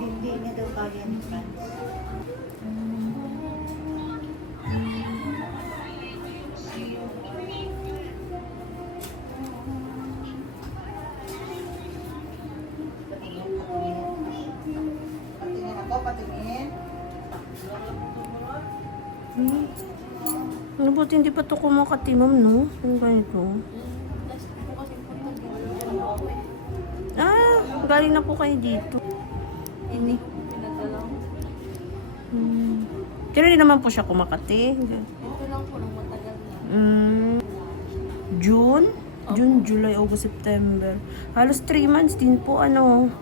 Hindi niya daw kaya ni Franz. Patingin ako, patingin. Ano ba, hindi pa ito kumakati, ma'am, no? Ano ba ito? Ah, galing na po kayo dito. Hindi. Pero hindi naman po siya kumakati. Ito lang po nang matagal na. June? June, July, August, September. Halos 3 months din po, ano.